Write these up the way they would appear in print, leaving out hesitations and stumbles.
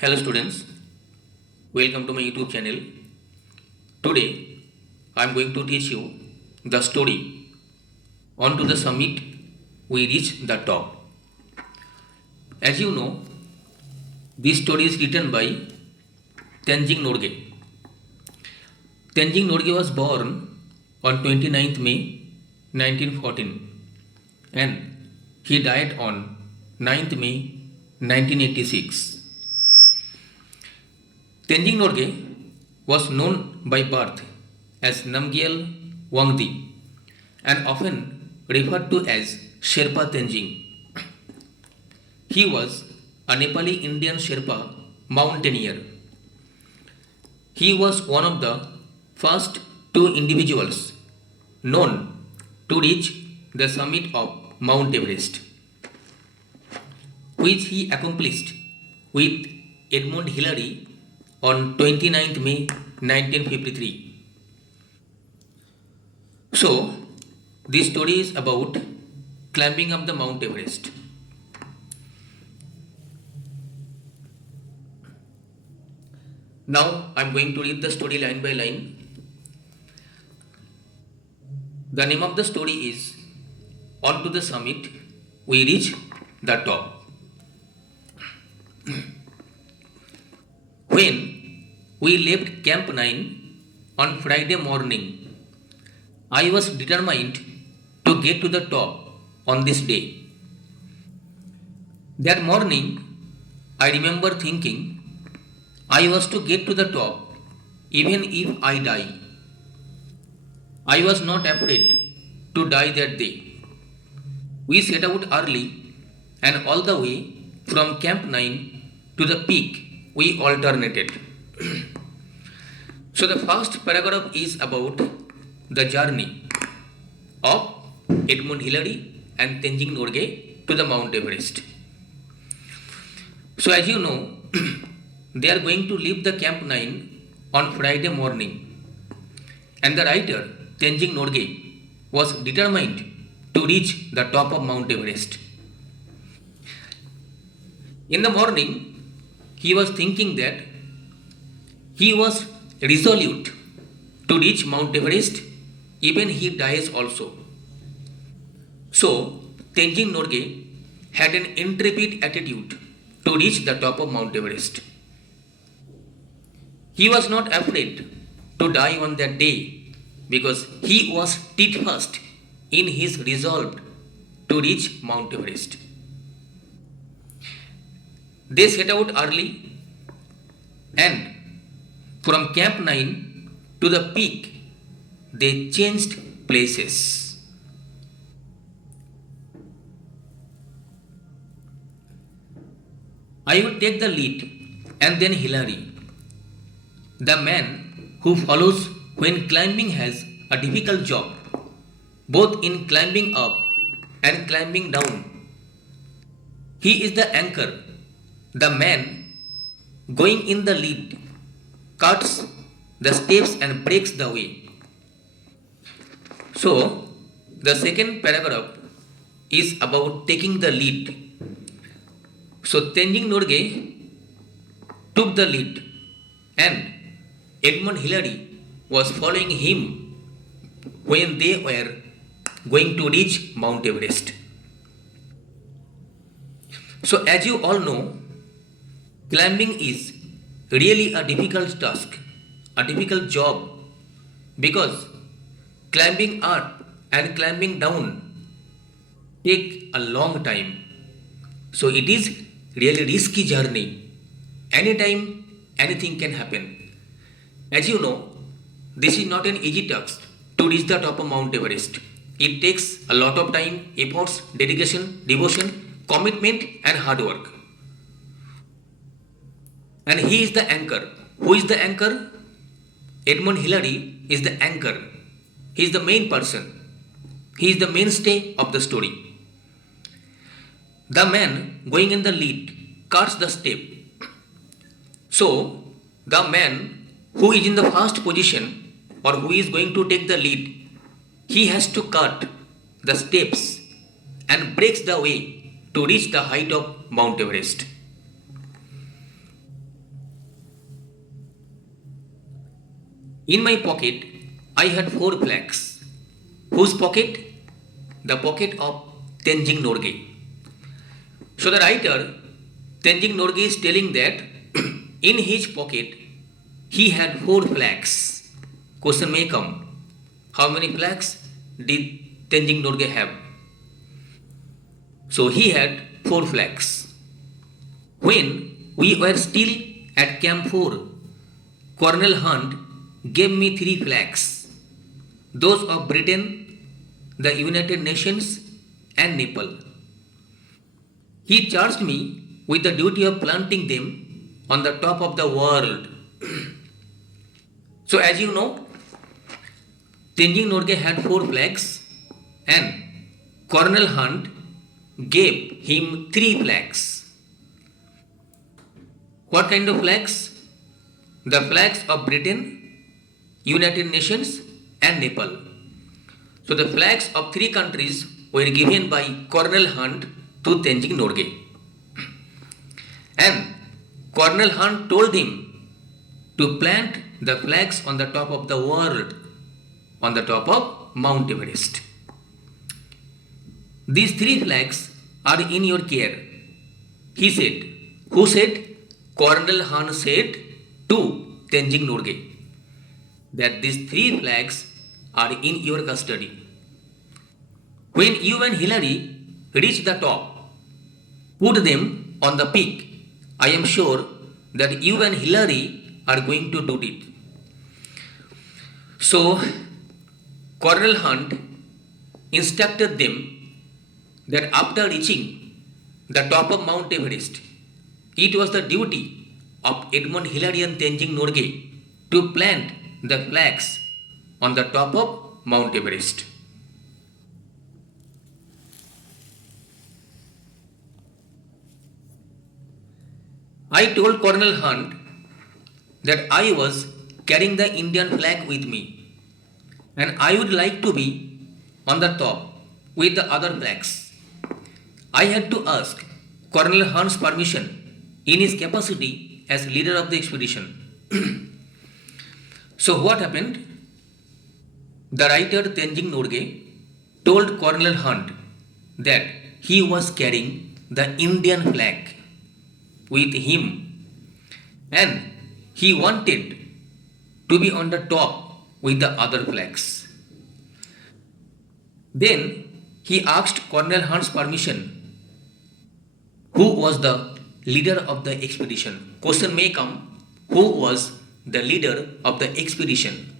Hello students, welcome to my YouTube channel. Today I am going to teach you the story On to the summit we reach the top. As you know, this story is written by Tenzing Norgay. Tenzing Norgay was born on 29th May 1914 and he died on 9th May 1986. Tenzing Norgay was known by birth as Namgyal Wangdi and often referred to as Sherpa Tenzing. He was a Nepali Indian Sherpa mountaineer. He was one of the first two individuals known to reach the summit of Mount Everest, which he accomplished with Edmund Hillary on 29th May 1953. So, this story is about climbing up the Mount Everest. Now, I am going to read the story line by line. The name of the story is On to the summit we reach the top. When we left Camp 9 on Friday morning, I was determined to get to the top on this day. That morning, I remember thinking I was to get to the top even if I die. I was not afraid to die that day. We set out early and all the way from Camp 9 to the peak we alternated. So the first paragraph is about the journey of Edmund Hillary and Tenzing Norgay to the Mount Everest. So as you know, they are going to leave the Camp 9 on Friday morning, and the writer Tenzing Norgay was determined to reach the top of Mount Everest. In the morning, he was thinking that he was resolute to reach Mount Everest even he dies also. So, Tenzing Norgay had an intrepid attitude to reach the top of Mount Everest. He was not afraid to die on that day because he was steadfast in his resolve to reach Mount Everest. They set out early and from Camp 9 to the peak they changed places. I would take the lead and then Hillary. The man who follows when climbing has a difficult job, both in climbing up and climbing down. He is the anchor. The man going in the lead cuts the steps and breaks the way. So, the second paragraph is about taking the lead. So, Tenzing Norgay took the lead and Edmund Hillary was following him when they were going to reach Mount Everest. So, as you all know, climbing is really a difficult task, a difficult job, because climbing up and climbing down take a long time. So it is really risky journey. Anytime anything can happen. As you know, this is not an easy task to reach the top of Mount Everest. It takes a lot of time, efforts, dedication, devotion, commitment and hard work. And he is the anchor. Who is the anchor? Edmund Hillary is the anchor. He is the main person. He is the mainstay of the story. The man going in the lead cuts the step. So, the man who is in the first position or who is going to take the lead, he has to cut the steps and breaks the way to reach the height of Mount Everest. In my pocket, I had four flags. Whose pocket? The pocket of Tenzing Norgay. So the writer, Tenzing Norgay, is telling that in his pocket he had four flags. Question may come, how many flags did Tenzing Norgay have? So he had four flags. When we were still at Camp 4, Colonel Hunt gave me three flags, those of Britain, the United Nations, and Nepal. He charged me with the duty of planting them on the top of the world. So, as you know, Tenzing Norgay had four flags, and Colonel Hunt gave him three flags. What kind of flags? The flags of Britain, United Nations, and Nepal. So the flags of three countries were given by Colonel Hunt to Tenzing Norgay. And Colonel Hunt told him to plant the flags on the top of the world, on the top of Mount Everest. These three flags are in your care, he said. Who said? Colonel Hunt said to Tenzing Norgay that these three flags are in your custody. When you and Hillary reach the top, put them on the peak. I am sure that you and Hillary are going to do it. So, Colonel Hunt instructed them that after reaching the top of Mount Everest, it was the duty of Edmund Hillary and Tenzing Norgay to plant the flags on the top of Mount Everest. I told Colonel Hunt that I was carrying the Indian flag with me and I would like to be on the top with the other flags. I had to ask Colonel Hunt's permission in his capacity as leader of the expedition. So what happened? The writer Tenzing Norgay told Colonel Hunt that he was carrying the Indian flag with him and he wanted to be on the top with the other flags. Then he asked Colonel Hunt's permission. Who was the leader of the expedition? Question may come, who was the leader of the expedition?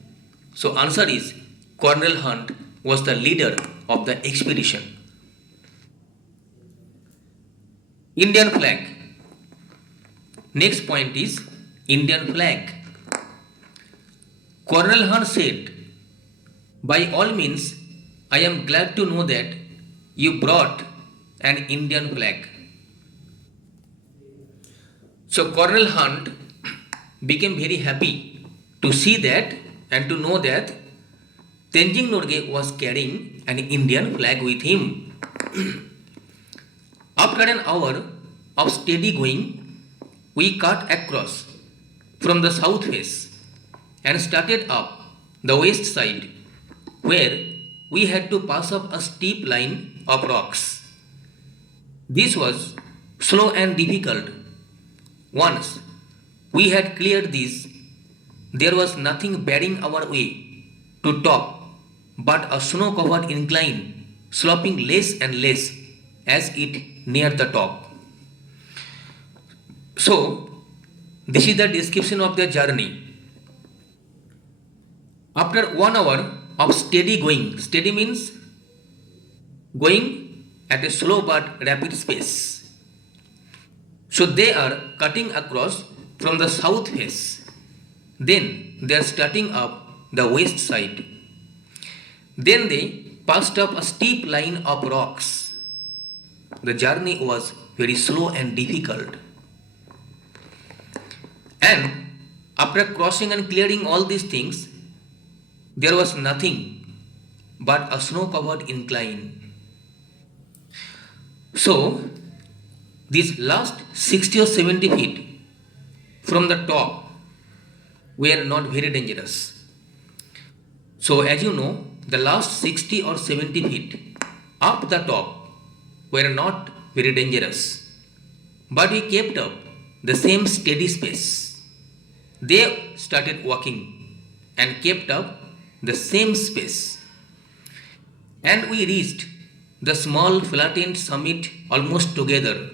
So answer is Colonel Hunt was the leader of the expedition. Indian flag. Next point is Indian flag. Colonel Hunt said, by all means, I am glad to know that you brought an Indian flag. So Colonel Hunt became very happy to see that and to know that Tenzing Norgay was carrying an Indian flag with him. After an hour of steady going, we cut across from the south face and started up the west side, where we had to pass up a steep line of rocks. This was slow and difficult. Once we had cleared this, there was nothing barring our way to top but a snow-covered incline, sloping less and less as it neared the top. So, this is the description of their journey. After 1 hour of steady going, steady means going at a slow but rapid pace. So they are cutting across from the south face. Then they are starting up the west side. Then they passed up a steep line of rocks. The journey was very slow and difficult. And after crossing and clearing all these things, there was nothing but a snow-covered incline. So, these last 60 or 70 feet from the top were not very dangerous. So, as you know, the last 60 or 70 feet up the top were not very dangerous, but we kept up the same steady pace. They started walking and kept up the same space, and we reached the small flattened summit almost together.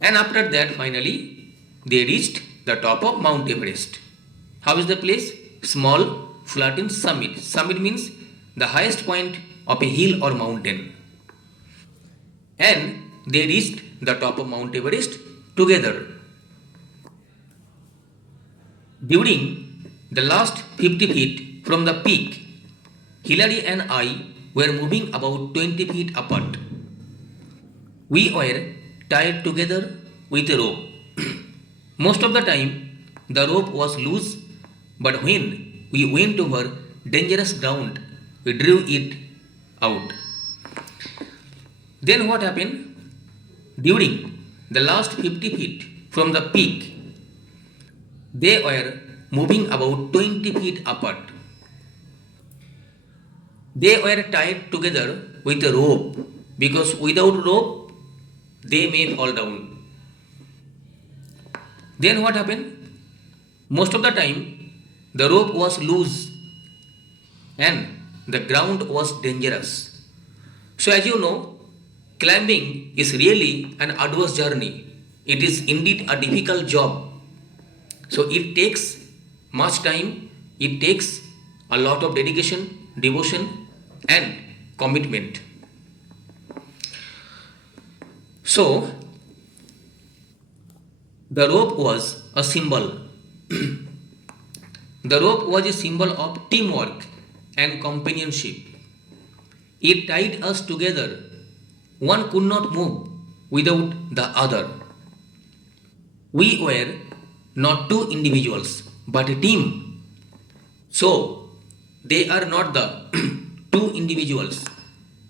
And after that, finally, they reached the top of Mount Everest. How is the place? Small flattened summit. Summit means the highest point of a hill or mountain. And they reached the top of Mount Everest together. During the last 50 feet from the peak, Hillary and I were moving about 20 feet apart. We were tied together with a rope. Most of the time, the rope was loose, but when we went over dangerous ground, we drew it out. Then what happened? During the last 50 feet from the peak, they were moving about 20 feet apart. They were tied together with a rope because without rope, they may fall down. Then what happened? Most of the time, the rope was loose and the ground was dangerous. So, as you know, climbing is really an arduous journey. It is indeed a difficult job. So, it takes much time, it takes a lot of dedication, devotion, and commitment. So, the rope was a symbol. The rope was a symbol of teamwork and companionship. It tied us together. One could not move without the other. We were not two individuals, but a team. So, they are not the two individuals,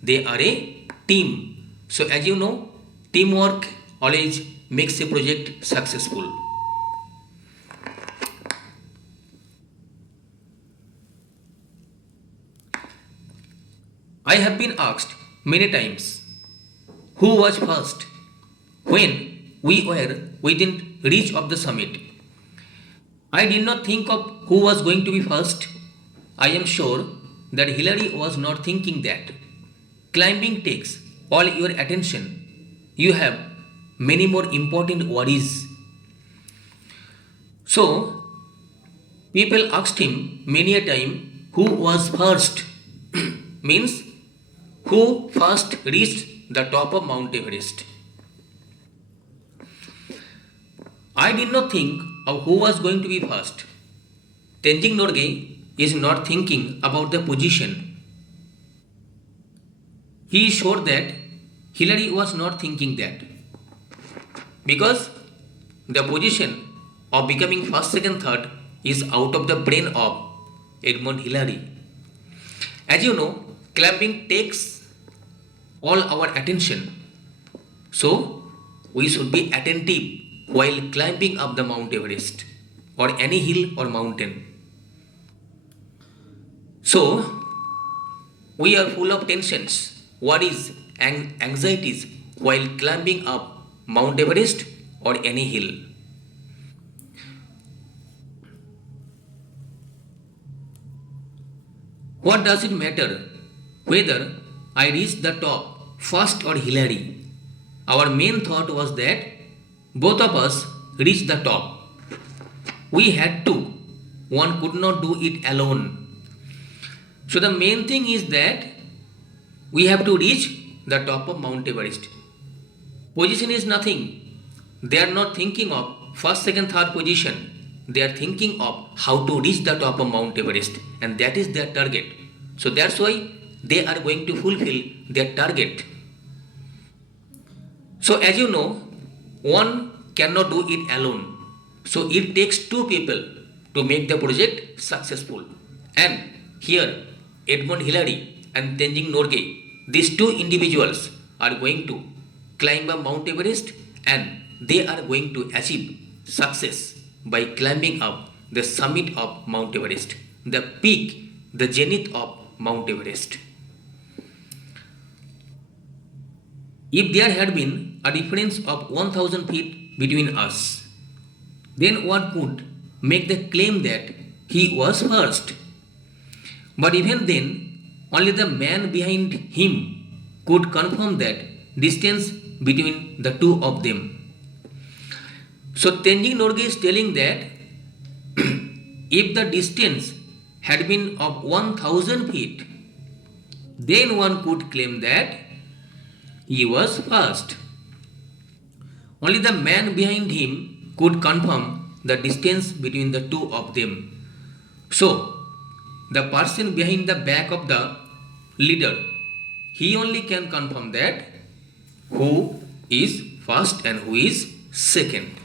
they are a team. So, as you know, teamwork always makes a project successful. I have been asked many times who was first when we were within reach of the summit. I did not think of who was going to be first. I am sure that Hillary was not thinking that. Climbing takes all your attention. You have many more important worries. So, people asked him many a time who was first. Means who first reached the top of Mount Everest. I did not think of who was going to be first. Tenzing Norgay is not thinking about the position. He is sure that Hillary was not thinking that. Because the position of becoming first, second, third is out of the brain of Edmund Hillary. As you know, climbing takes all our attention. So, we should be attentive while climbing up the Mount Everest or any hill or mountain. So, we are full of tensions, worries, and anxieties while climbing up Mount Everest or any hill. What does it matter whether I reach the top first or Hillary? Our main thought was that both of us reach the top. We had to. One could not do it alone. So the main thing is that we have to reach the top of Mount Everest. Position is nothing. They are not thinking of first, second, third position. They are thinking of how to reach the top of Mount Everest, and that is their target. So that's why they are going to fulfill their target. So as you know, one cannot do it alone. So it takes two people to make the project successful. And here, Edmund Hillary and Tenzing Norgay, these two individuals are going to climb up Mount Everest, and they are going to achieve success by climbing up the summit of Mount Everest. the peak, the zenith of Mount Everest. If there had been a difference of 1000 feet between us, then one could make the claim that he was first. But even then, only the man behind him could confirm that distance between the two of them. So Tenzing Norgay is telling that if the distance had been of 1000 feet, then one could claim that he was first. Only the man behind him could confirm the distance between the two of them. So, the person behind the back of the leader, he only can confirm that who is first and who is second.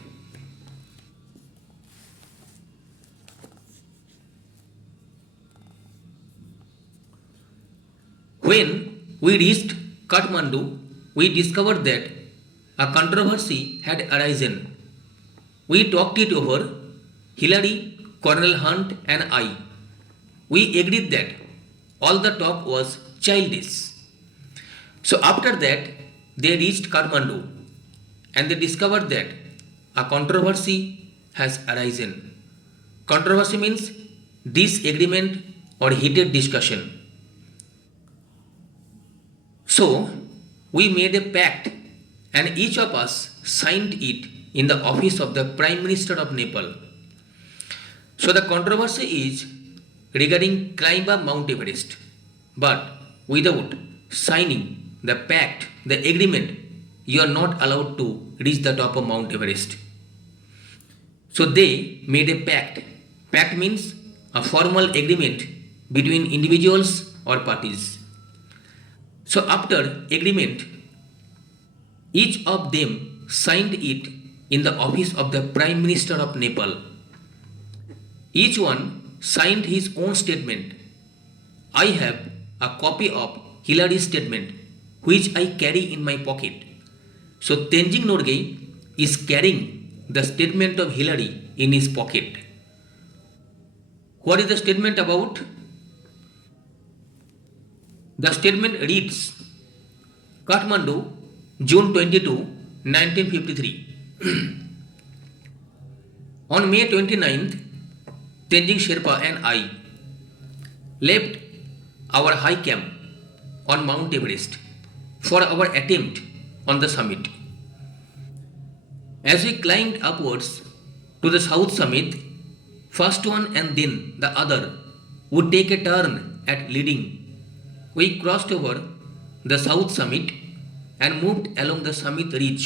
When we reached Kathmandu, we discovered that a controversy had arisen. We talked it over, Hillary, Colonel Hunt, and I. We agreed that all the talk was childish. So after that, they reached Kathmandu and they discovered that a controversy has arisen. Controversy means disagreement or heated discussion. So, we made a pact and each of us signed it in the office of the Prime Minister of Nepal. So, the controversy is regarding climb up Mount Everest, but without signing the pact, the agreement, you are not allowed to reach the top of Mount Everest. So, they made a pact. Pact means a formal agreement between individuals or parties. So after agreement, each of them signed it in the office of the Prime Minister of Nepal. Each one signed his own statement. I have a copy of Hillary's statement which I carry in my pocket. So Tenzing Norgay is carrying the statement of Hillary in his pocket. What is the statement about? The statement reads, Kathmandu, June 22, 1953. On May 29th, Tenzing Sherpa and I left our high camp on Mount Everest for our attempt on the summit. As we climbed upwards to the south summit, first one and then the other would take a turn at leading. We crossed over the south summit and moved along the summit ridge.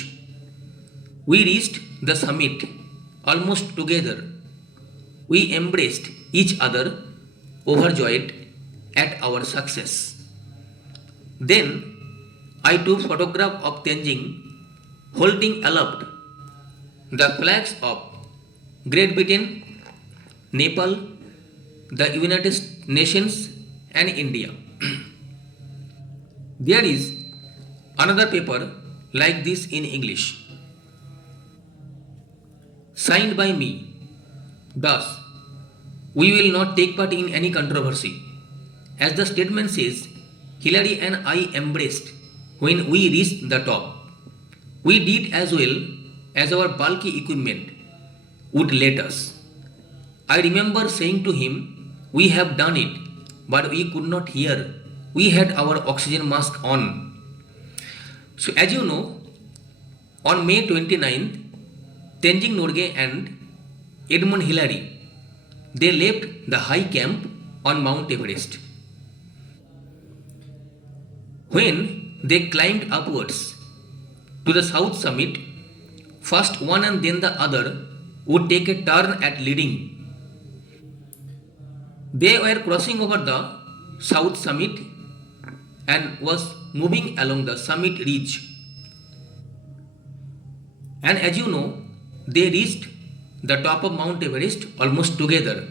We reached the summit almost together. We embraced each other, overjoyed at our success. Then I took photograph of Tenzing holding aloft the flags of Great Britain, Nepal, the United Nations and India. There is another paper like this in English, signed by me. Thus, we will not take part in any controversy. As the statement says, Hillary and I embraced when we reached the top. We did as well as our bulky equipment would let us. I remember saying to him, we have done it, but we could not hear. We had our oxygen mask on. So as you know, on May 29th, Tenzing Norgay and Edmund Hillary, they left the high camp on Mount Everest. When they climbed upwards to the south summit, first one and then the other would take a turn at leading. They were crossing over the south summit and was moving along the summit ridge. And as you know, they reached the top of Mount Everest almost together.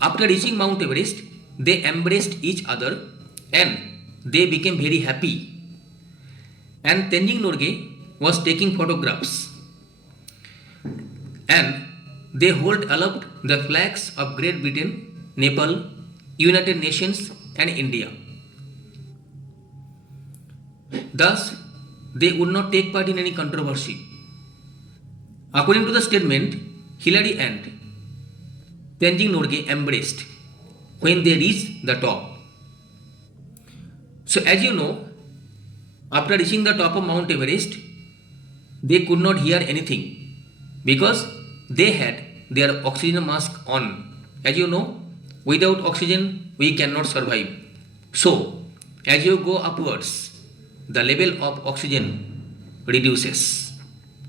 After reaching Mount Everest, they embraced each other and they became very happy. And Tenzing Norgay was taking photographs. And they hold aloft the flags of Great Britain, Nepal, United Nations, and India. Thus, they would not take part in any controversy. According to the statement, Hillary and Tenzing Norgay embraced when they reached the top. So, as you know, after reaching the top of Mount Everest, they could not hear anything because they had their oxygen mask on. As you know, without oxygen we cannot survive. So, as you go upwards, the level of oxygen reduces.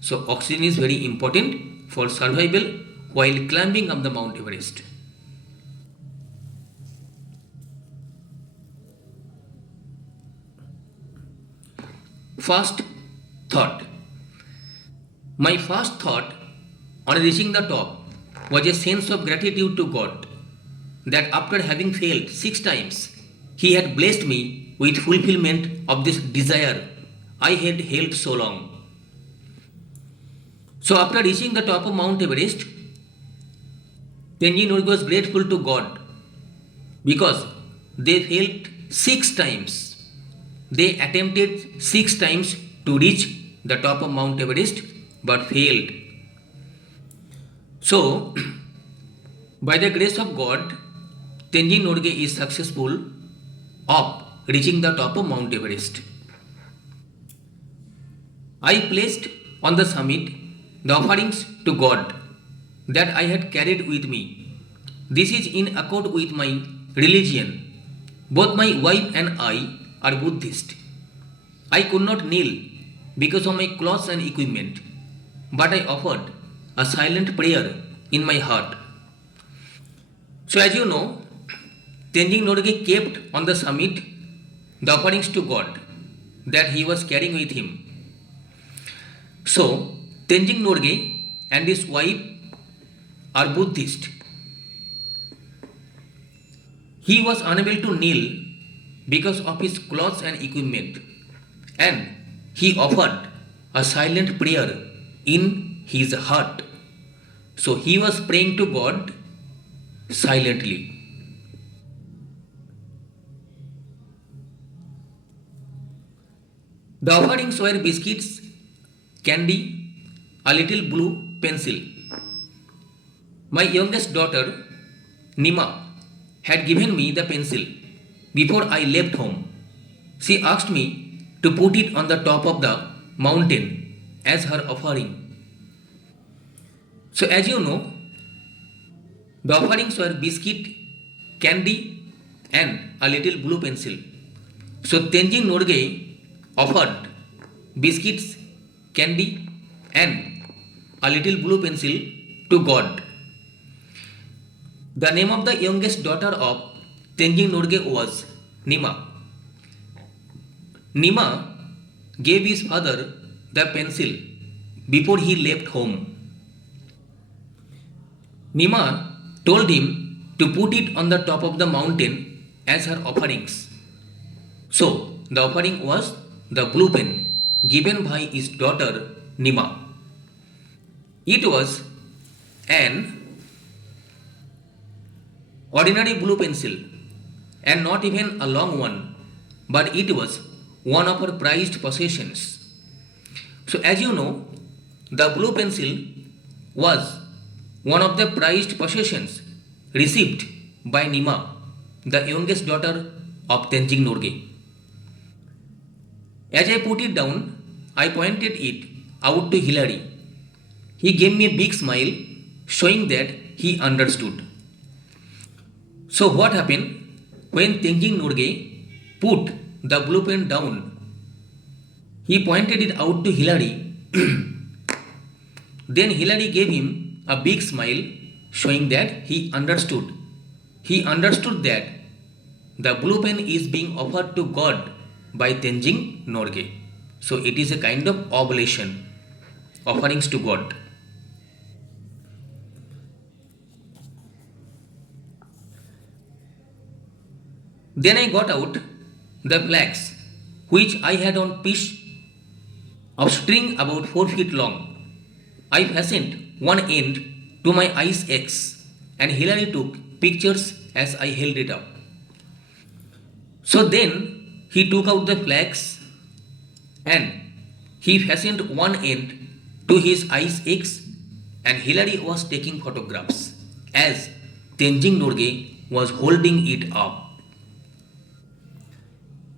So, oxygen is very important for survival while climbing up the Mount Everest. First thought. My first thought on reaching the top was a sense of gratitude to God that after having failed 6 times, He had blessed me with fulfillment of this desire I had held so long. So, after reaching the top of Mount Everest, Tenzing Norgay was grateful to God because they failed 6 times. They attempted 6 times to reach the top of Mount Everest but failed. So, by the grace of God, Tenzing Norgay is successful of reaching the top of Mount Everest. I placed on the summit the offerings to God that I had carried with me. This is in accord with my religion. Both my wife and I are Buddhist. I could not kneel because of my clothes and equipment, but I offered a silent prayer in my heart. So, as you know, Tenzing Norgay kept on the summit the offerings to God that he was carrying with him. So, Tenzing Norgay and his wife are Buddhist. He was unable to kneel because of his clothes and equipment, and he offered a silent prayer in his heart. So he was praying to God silently. The offerings were biscuits, candy, a little blue pencil. My youngest daughter, Nima, had given me the pencil before I left home. She asked me to put it on the top of the mountain as her offering. So, as you know, the offerings were biscuit, candy, and a little blue pencil. So, Tenzing Norgay offered biscuits, candy, and a little blue pencil to God. The name of the youngest daughter of Tenzing Norgay was Nima. Nima gave his father the pencil before he left home. Nima told him to put it on the top of the mountain as her offerings. So, the offering was the blue pen given by his daughter Nima. It was an ordinary blue pencil and not even a long one, but it was one of her prized possessions. So, as you know, the blue pencil was one of the prized possessions received by Nima, the youngest daughter of Tenzing Norgay. As I put it down, I pointed it out to Hillary. He gave me a big smile, showing that he understood. So, what happened when Tenzing Norgay put the blue pen down? He pointed it out to Hillary. Then Hillary gave him a big smile, showing that he understood. He understood that the blue pen is being offered to God by Tenzing Norgay. So it is a kind of oblation, offerings to God. Then I got out the flags which I had on piece of string about 4 feet long. I fastened one end to my ice axe and Hillary took pictures as I held it up. So then he took out the flags and he fastened one end to his ice axe, and Hilary was taking photographs as Tenzing Norgay was holding it up.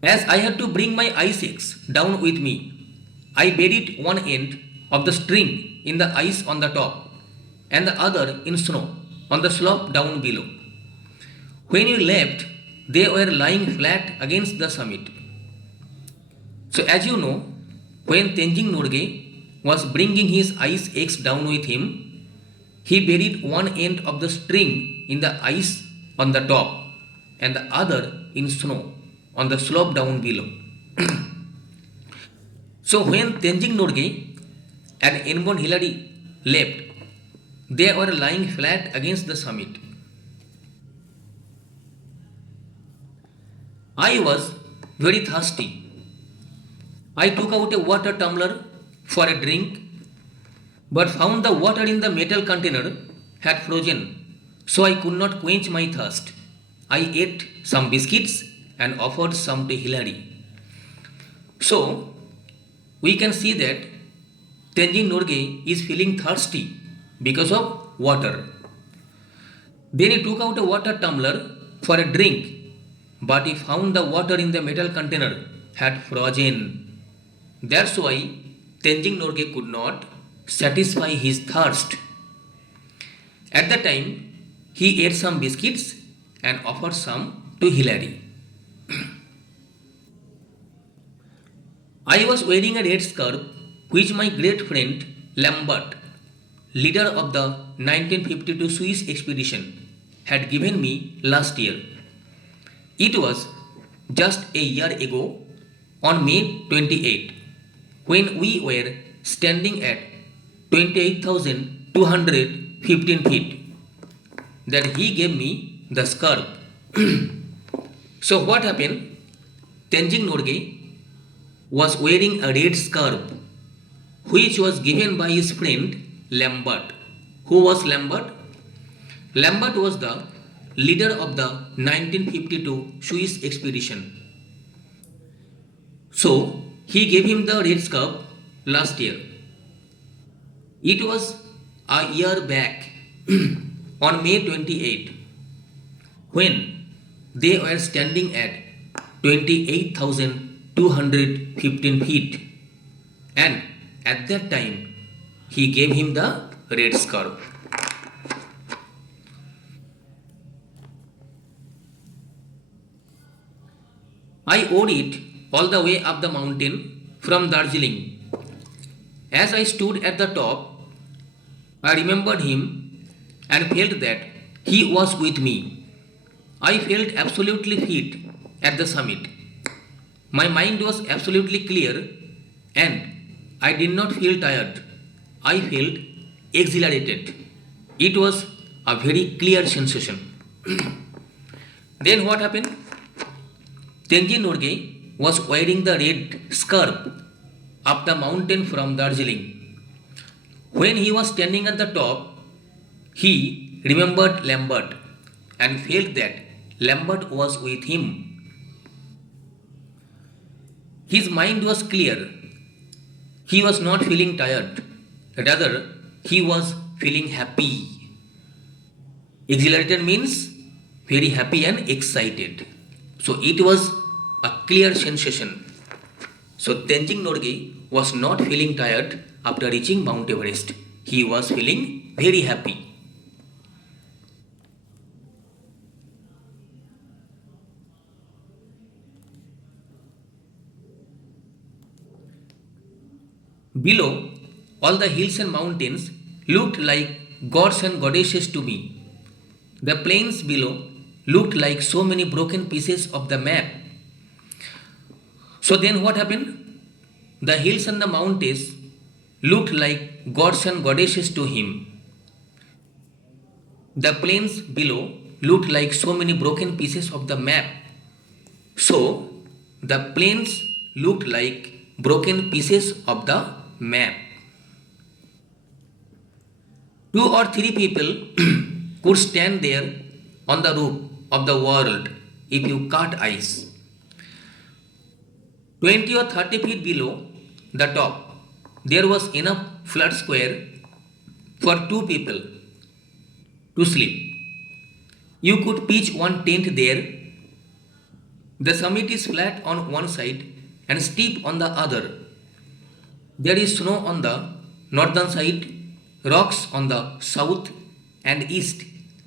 As I had to bring my ice axe down with me, I buried one end of the string in the ice on the top and the other in snow on the slope down below. When we left, they were lying flat against the summit. So, as you know, when Tenzing Norgay was bringing his ice axe down with him, he buried one end of the string in the ice on the top and the other in snow on the slope down below. So, when Tenzing Norgay and Enbon Hilary left, they were lying flat against the summit. I was very thirsty. I took out a water tumbler for a drink, but found the water in the metal container had frozen, so I could not quench my thirst. I ate some biscuits and offered some to Hilary. So, we can see that Tenzing Norgay is feeling thirsty because of water. Then he took out a water tumbler for a drink, but he found the water in the metal container had frozen. That's why Tenzing Norgay could not satisfy his thirst. At the time, he ate some biscuits and offered some to Hilary. I was wearing a red scarf which my great friend Lambert, leader of the 1952 Swiss expedition, had given me last year. It was just a year ago on May 28, when we were standing at 28,215 feet, that he gave me the scarf. So what happened? Tenzing Norgay was wearing a red scarf which was given by his friend Lambert. Who was Lambert? Lambert was the leader of the 1952 Swiss expedition. So he gave him the red scarf last year. It was a year back on May 28 when they were standing at 28,215 feet, and at that time he gave him the red scarf. I wore it all the way up the mountain from Darjeeling. As I stood at the top, I remembered him and felt that he was with me. I felt absolutely fit at the summit. My mind was absolutely clear and I did not feel tired. I felt exhilarated. It was a very clear sensation. Then what happened? Tenzing Norgay was wearing the red scarf up the mountain from Darjeeling. When he was standing at the top, he remembered Lambert and felt that Lambert was with him. His mind was clear. He was not feeling tired. Rather, he was feeling happy. Exhilarated means very happy and excited. So it was a clear sensation. So Tenzing Norgay was not feeling tired after reaching Mount Everest. He was feeling very happy. Below, all the hills and mountains looked like gods and goddesses to me. The plains below looked like so many broken pieces of the map. So then what happened? The hills and the mountains looked like gods and goddesses to him. The plains below looked like so many broken pieces of the map. So the plains looked like broken pieces of the map. 2 or 3 people could stand there on the roof of the world if you cut ice. 20 or 30 feet below the top, there was enough flat square for two people to sleep. You could pitch one tent there. The summit is flat on one side and steep on the other. There is snow on the northern side, rocks on the south and east,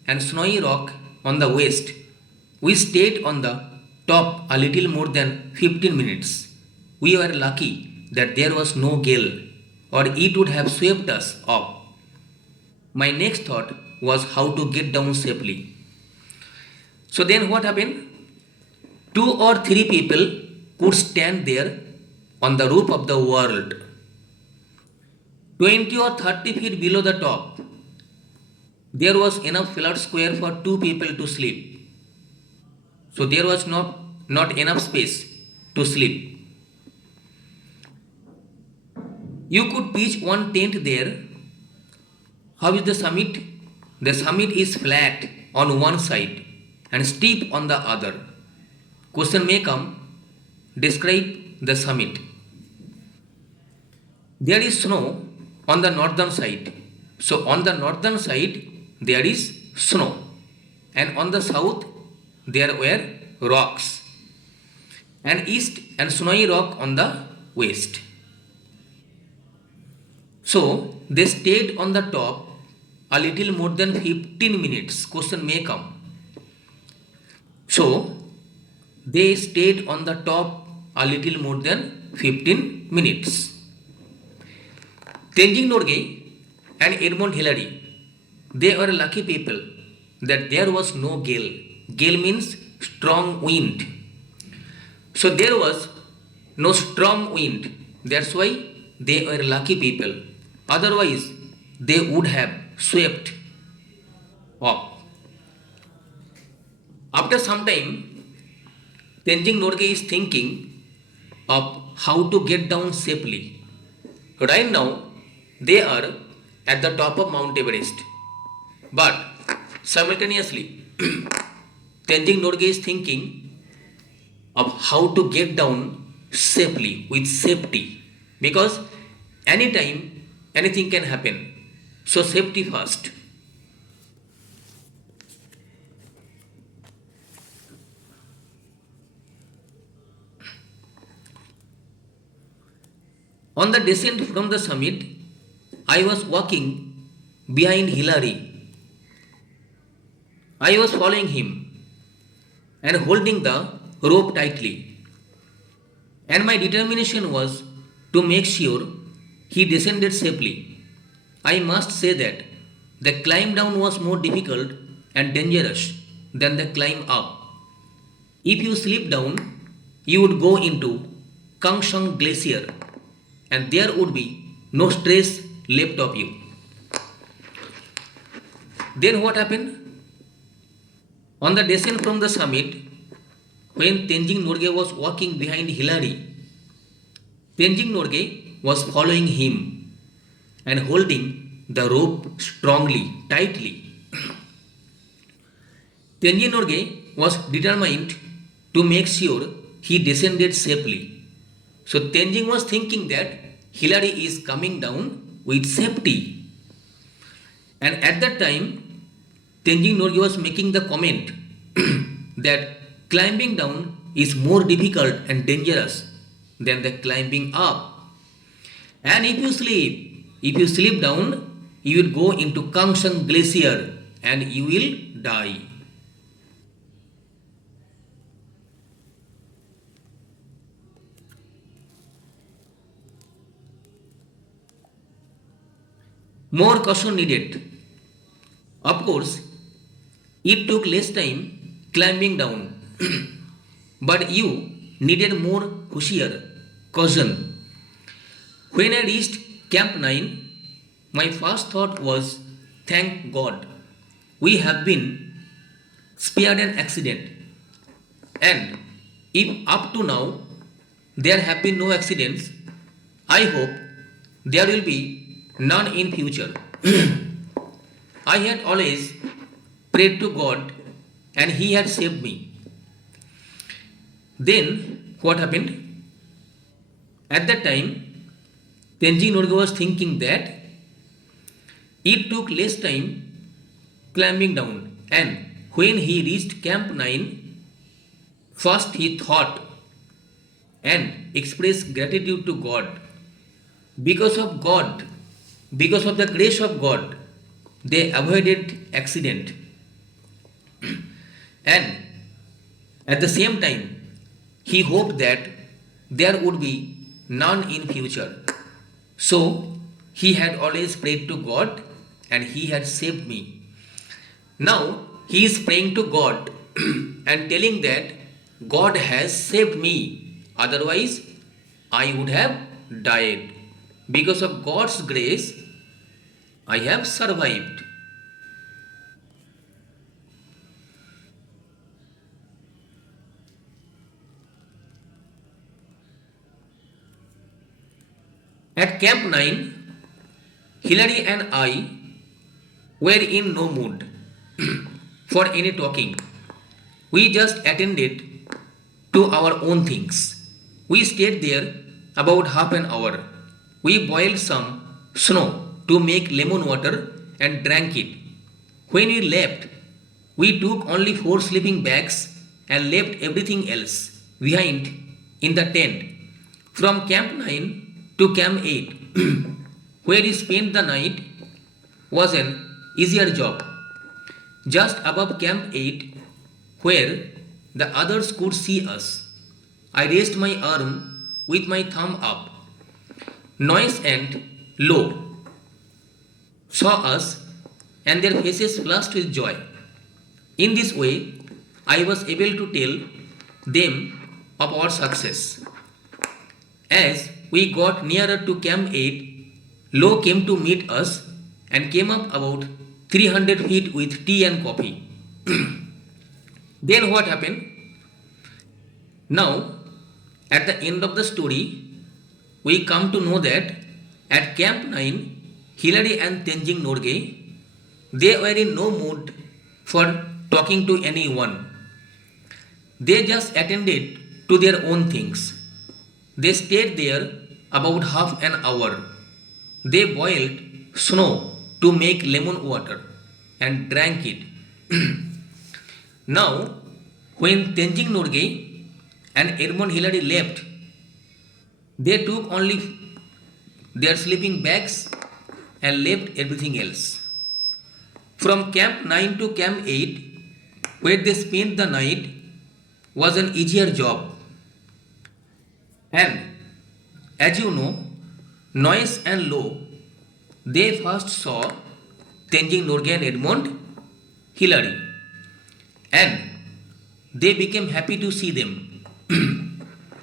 and snowy rock on the west. We stayed on the top a little more than 15 minutes. We were lucky that there was no gale, or it would have swept us off. My next thought was how to get down safely. So then what happened? Two or three people could stand there on the roof of the world. 20 or 30 feet below the top, there was enough flat square for two people to sleep. So there was not enough space to sleep. You could pitch one tent there. How is the summit? The summit is flat on one side and steep on the other. Question may come, describe the summit. There is snow on the northern side. So on the northern side there is snow, and on the south there were rocks, and east and snowy rock on the west. So they stayed on the top a little more than 15 minutes. Question may come. So they stayed on the top a little more than 15 minutes. Tenzing Norgay and Edmund Hillary, they were lucky people that there was no gale. Gale means strong wind. So there was no strong wind. That's why they were lucky people. Otherwise, they would have swept off. After some time, Tenzing Norgay is thinking of how to get down safely. Right now, they are at the top of Mount Everest. But simultaneously, Tenzing Norgay is thinking of how to get down safely with safety, because anytime anything can happen. So safety first. On the descent from the summit, I was walking behind Hillary. I was following him and holding the rope tightly. And my determination was to make sure he descended safely. I must say that the climb down was more difficult and dangerous than the climb up. If you slip down, you would go into Kangshan Glacier, and there would be no trace left of you. Then what happened? On the descent from the summit, when Tenzing Norgay was walking behind Hillary, Tenzing Norgay was following him and holding the rope strongly, tightly. Tenzing Norgay was determined to make sure he descended safely. So Tenzing was thinking that Hillary is coming down with safety. And at that time, Tenzing Norgay was making the comment that climbing down is more difficult and dangerous than the climbing up. And if you slip down, you will go into Kangshan Glacier and you will die. More caution needed. Of course, it took less time climbing down, but you needed more hushiyar, caution. When I reached Camp 9, my first thought was, thank God, we have been spared an accident. And if up to now there have been no accidents, I hope there will be none in future. I had always prayed to God and he had saved me. Then what happened? At that time, Tenzing Norgay was thinking that it took less time climbing down, and when he reached Camp 9, first he thought and expressed gratitude to God. Because of God, because of the grace of God, they avoided accident. And at the same time, he hoped that there would be none in future. So he had always prayed to God and he had saved me. Now he is praying to God and telling that God has saved me. Otherwise, I would have died. Because of God's grace, I have survived. At Camp 9, Hillary and I were in no mood for any talking. We just attended to our own things. We stayed there about half an hour. We boiled some snow to make lemon water and drank it. When we left, we took only 4 sleeping bags and left everything else behind in the tent. From Camp 9 to Camp 8, where we spent the night, was an easier job. Just above Camp 8, where the others could see us, I raised my arm with my thumb up. Noise and Low saw us and their faces flushed with joy. In this way, I was able to tell them of our success. As we got nearer to Camp 8, Low came to meet us and came up about 300 feet with tea and coffee. Then what happened? Now, at the end of the story, we come to know that at Camp 9, Hillary and Tenzing Norgay, they were in no mood for talking to anyone. They just attended to their own things. They stayed there about half an hour. They boiled snow to make lemon water and drank it. Now, when Tenzing Norgay and Edmund Hillary left, they took only their sleeping bags and left everything else. From Camp 9 to Camp 8, where they spent the night, was an easier job. And as you know, Noise and Low, they first saw Tenzing Norgay and Edmund Hillary, and they became happy to see them.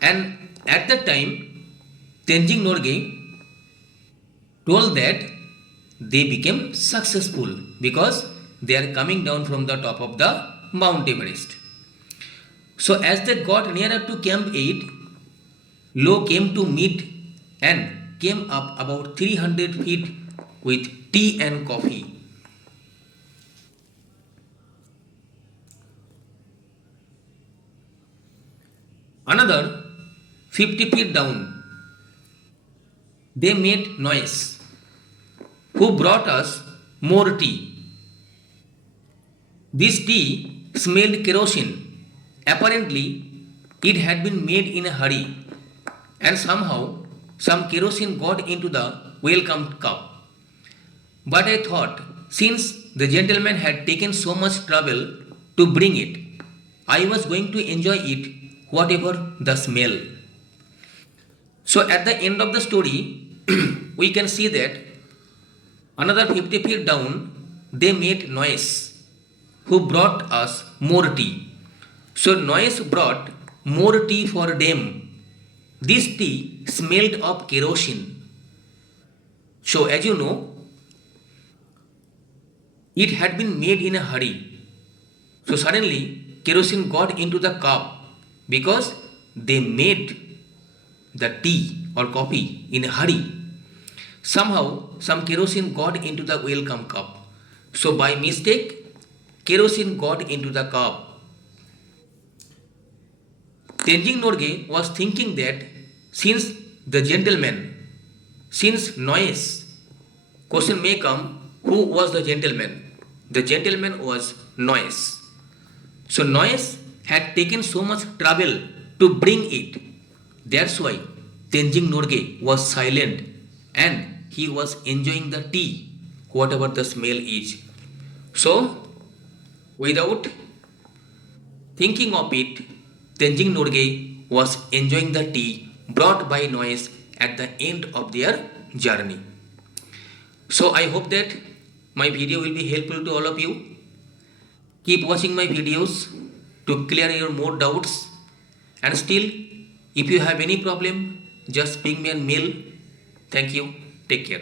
And at that time, Tenzing Norgay told that they became successful because they are coming down from the top of the Mount Everest. So as they got nearer to Camp 8, Low came to meet and came up about 300 feet with tea and coffee. Another 50 feet down, they met Noise, who brought us more tea. This tea smelled kerosene. Apparently, it had been made in a hurry, and somehow some kerosene got into the welcome cup. But I thought, since the gentleman had taken so much trouble to bring it, I was going to enjoy it, whatever the smell. So at the end of the story, we can see that another 50 feet down, they met Noise, who brought us more tea. So Noise brought more tea for them. This tea smelled of kerosene. So as you know, it had been made in a hurry. So suddenly kerosene got into the cup because they made the tea or coffee in a hurry. Somehow some kerosene got into the welcome cup. So by mistake, kerosene got into the cup. Tenzing Norgay was thinking that since the gentleman, since Noyes, question may come, who was the gentleman? The gentleman was Noyes. So Noyes had taken so much trouble to bring it. That's why Tenzing Norgay was silent and he was enjoying the tea, whatever the smell is. So, without thinking of it, Tenzing Norgay was enjoying the tea brought by Noyes at the end of their journey. So I hope that my video will be helpful to all of you. Keep watching my videos to clear your more doubts. And still, if you have any problem, just ping me an mail. Thank you. Take care.